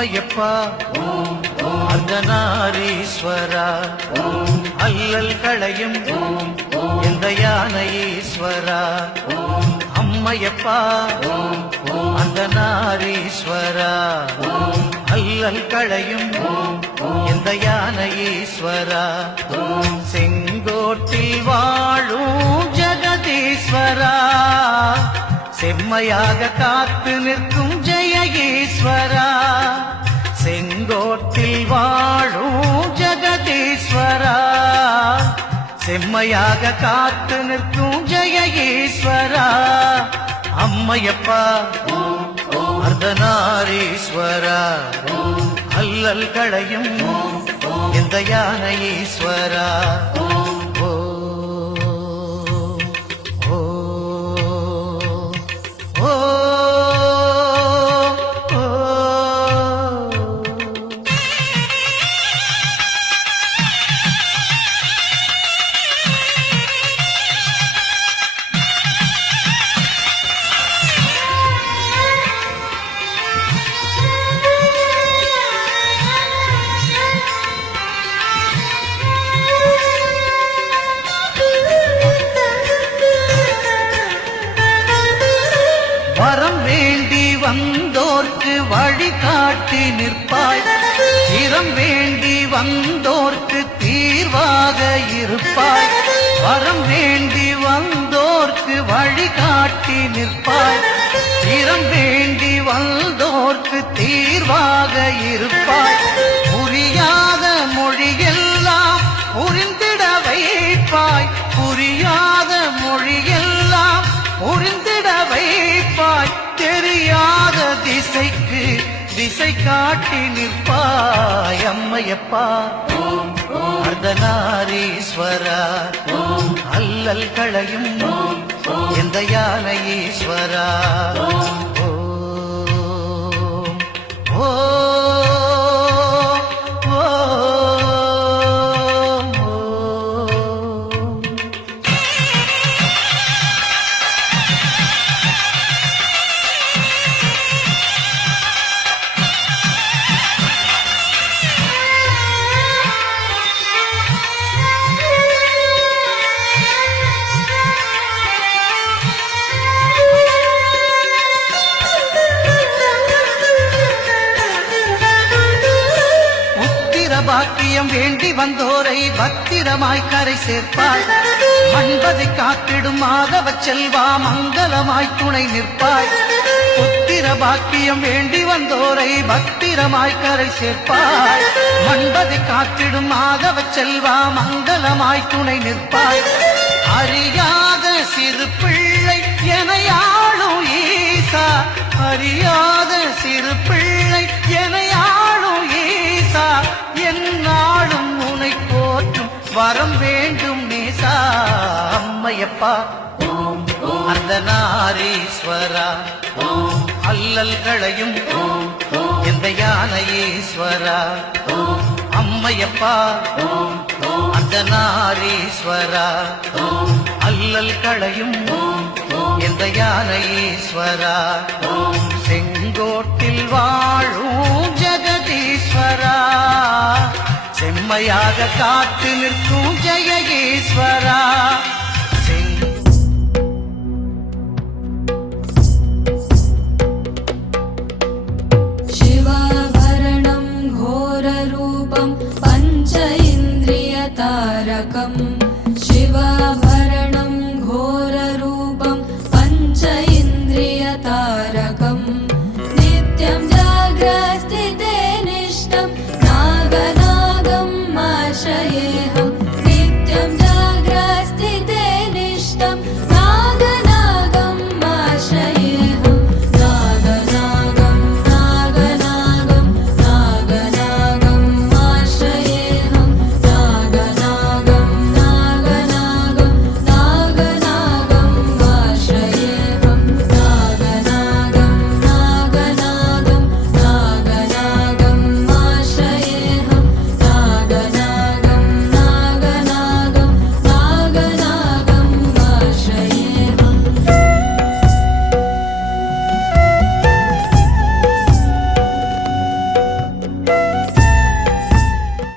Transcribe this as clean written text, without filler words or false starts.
அம்மையப்பா அர்த்தநாரீஸ்வரா அல்லல் களையும் எந்த யானை ஈஸ்வரா அம்மையப்பா அர்த்தநாரீஸ்வரா அல்லல் களையும் எந்த யானை ஈஸ்வரா செங்கோட்டில் வாழும் ஜெகதீஸ்வரா செம்மையாக காத்து நிற்கும் ஜெய ஈஸ்வரா செங்கோட்டில் வாழும் ஜெகதீஸ்வரா செம்மையாக காத்து நிற்கும் ஜெய ஈஸ்வரா அம்மையப்பா அர்த்தநாரீஸ்வரா அல்லல் களையும் எந்த யானை ஈஸ்வரா வரம் வேண்டி வந்தோர்க்கு வழிகாட்டி நிற்பாய் இரம் வேண்டி வந்தோர்க்கு தீர்வாக இருப்பாய் வரம் வேண்டி வந்தோர்க்கு வழிகாட்டி நிற்பாய் இரம் வேண்டி வந்தோர்க்கு தீர்வாக இருப்பாய் புரியாத மொழியெல்லாம் புரிந்திட வைப்பாய் புரியாத மொழியெல்லாம் புரிந்திட வைப்பாய் தெரியாத திசைக்கு திசை காட்டி நிற்பாய் அம்மையப்பா அர்த்தநாரீஸ்வரா அல்லல் களையும் எந்த யானை ஈஸ்வரா பாக்கியம் வேண்டி வந்தோரை பத்திரமாய் கரை சேர்ப்பாய் மண்பதை காத்திடும் மாதவ செல்வா மங்களமாய் துணை நிற்பாய் புத்திர பாக்கியம் வேண்டி வந்தோரை பத்திரமாய் கரை சேர்ப்பாய் மண்பதை காத்திடும் மாதவ செல்வா மங்களமாய் துணை நிற்பாய் அறியாத சிறு பிள்ளை என ஆளும் ஈசா அறியாத சிறு பிள்ளை என ஆளும் ஈசா என்னாலும் உனை போற்றும் வரம் வேண்டும் நேசா அம்மையப்பா அர்த்தநாரீஸ்வரா அல்லல் களையும் எந்த யானை ஈஸ்வரா அம்மையப்பா அர்த்தநாரீஸ்வரா அல்லல் களையும் எந்த யானை ஈஸ்வரா செங்கோட்டில் வாழும் ஜெகதீஸ்வரா செம்மையாக காத்து நிற்கும் ஜெய ஈஸ்வரா சிவாபரணம் घोररूपं पञ्च इन्द्रियतारकम् शिवाभरणं घोररूपं पञ्च इन्द्रियतारकम् नित्यं जाग्रस्ति